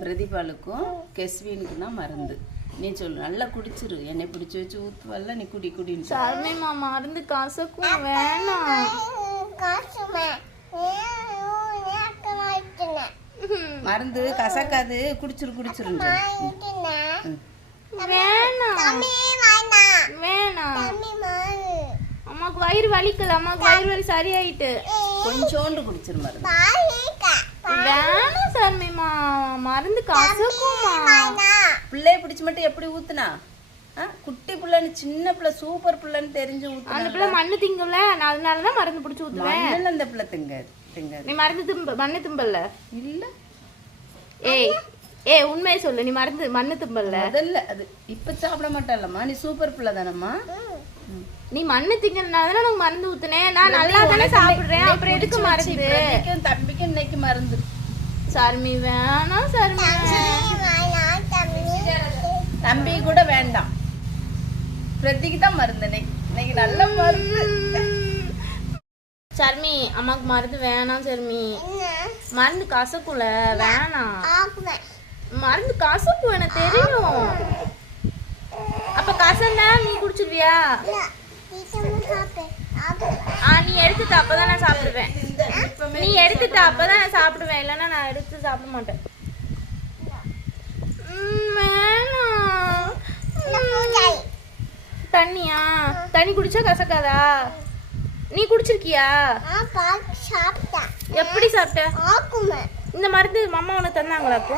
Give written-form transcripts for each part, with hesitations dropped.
பிரதிபாலுக்கும் கெஸ்வினுக்கும் தான் மருந்து. நீ சொல்லு, நல்லா குடிச்சிரு. என்னை பிடிச்சி வச்சு ஊத்துவல்ல, நீ குடி குடின்னு. சரணிமா மருந்து கசக்கும் வேணாம். மருந்து கசக்காது, குடிச்சிரு குடிச்சிரு. வேணாம் வேணாம். அம்மாக்கு வயிறு வலிக்கல, அம்மாக்கு வயிறு வலி சரியாயிட்டு. கொஞ்சோண்டு குடிச்சிரு மருந்து. வேணாம் சரணிமா, மருந்து கசக்குமா. பிள்ளைய பிடிச்சி மட்டும் எப்படி ஊத்துனா? குட்டி பிள்ளைன்னு, சின்ன பிள்ளை, சூப்பர் பிள்ளைன்னு தெரிஞ்சு ஊத்து. அந்த பிள்ளை மண்ணு திங்கல, நான் அதனாலதான் மருந்து பிடிச்சி ஊத்துவேன். அந்த பிள்ளை திங்காது திங்காது. நீ மருந்து மண்ணு திம்பல்ல இல்ல? ஏய் உண்மையை சொல்லு, நீ மண்ணு திம்பல்ல. அதல்ல, அது இப்ப சாப்பிட மாட்டாளம்மா. நீ சூப்பர் பிள்ளை தானம்மா. நீ மண்ணு திங்கறதுனால நான் மருந்து ஊத்துனேன். நான் நல்லா தானே சாப்பிடுறேன், அப்புறம் எதுக்கு மருந்து? தம்பிக்கும் இன்னைக்கு மருந்து. சர்மி வேணாம் சர்மி. தம்பி கூட வேண்டாம், பிரதிக்கு தான் மருந்து. இன்னைக்கு நல்ல மருந்து. சர்மி அம்மாக்கு மருந்து வேணாம். சர்மி மருந்து கசக்குல, வேணாம். மருந்து கசக்கும் எனக்கு தெரியும். அப்ப கசந்தா நீ குடிச்சிருவியா? நீ எடுத்துட்ட அப்பதான் நான் சாப்பிடுவேன். நீ எடுத்துட்ட அப்பதான் நான் சாப்பிடுவேன், இல்லைன்னா நான் எடுத்து சாப்பிட மாட்டேன். வேணாம். தண்ணியா? தண்ணி குடிச்சா கசக்காதா? நீ குடிச்சிருக்கியா? எப்படி சாப்பிட்ட? இந்த மருந்து மாமா உனக்கு தந்தாங்களா? அப்போ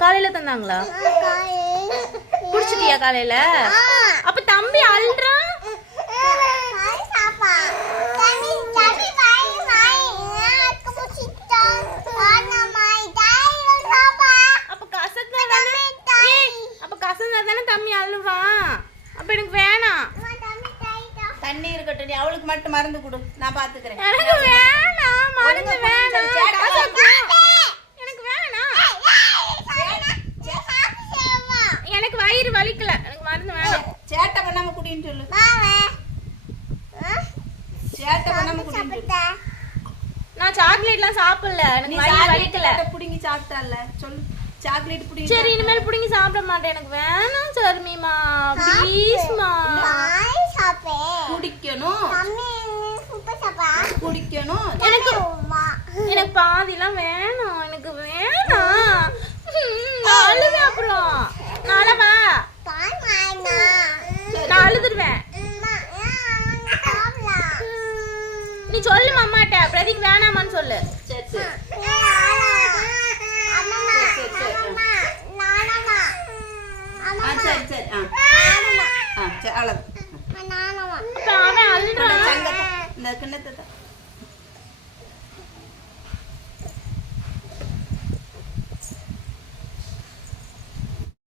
காலையில தந்தாங்களா? குடிச்சிட்டியா காலையில? அப்ப தம்பி அல்றான். அப்ப கசந்தா தானே தம்பி அழுவான். அப்ப எனக்கு வேணாம். தண்ணி இருக்கட்டும், நீ அவளுக்கு மட்டும் மருந்து கொடு, நான் பாத்துக்கிறேன். எனக்கு வேணாம், மருந்து வேணாம். எனக்கு வேணாம். எனக்கு வயிறு வலிக்கல, எனக்கு மருந்து வேணாம். சேட்டை பண்ணாம குடின்னு சொல்லு. சேட்டை பண்ணாம குடின்னு சொல்லு. நான் சாக்லேட்லாம் சாப்பிடல, எனக்கு வயிறு வலிக்கல. புடிங்கி சாப்பிட்டால சொல்லு. சாக்லேட் புடிங்கி. சரி, இனிமேல் புடிங்கி சாப்பிட மாட்டேன். எனக்கு வேணாம் சர்மிமா, ப்ளீஸ்மா. குடிக்கணும் குடிக்கணும். எனக்கு பாதிலாம் வேணும், எனக்கு வேணாம். நான் அழுவேன், அப்புறம் நான் அழவா? நான் அழுதுருவேன். நீ சொல்லு மாமாட்ட, பிரதீக் வேணாமான்னு சொல்லு. சரி சரி சரி சரி. சரி அவ்வளவு. அவன் அழுறான். இந்த கிண்ணத்தை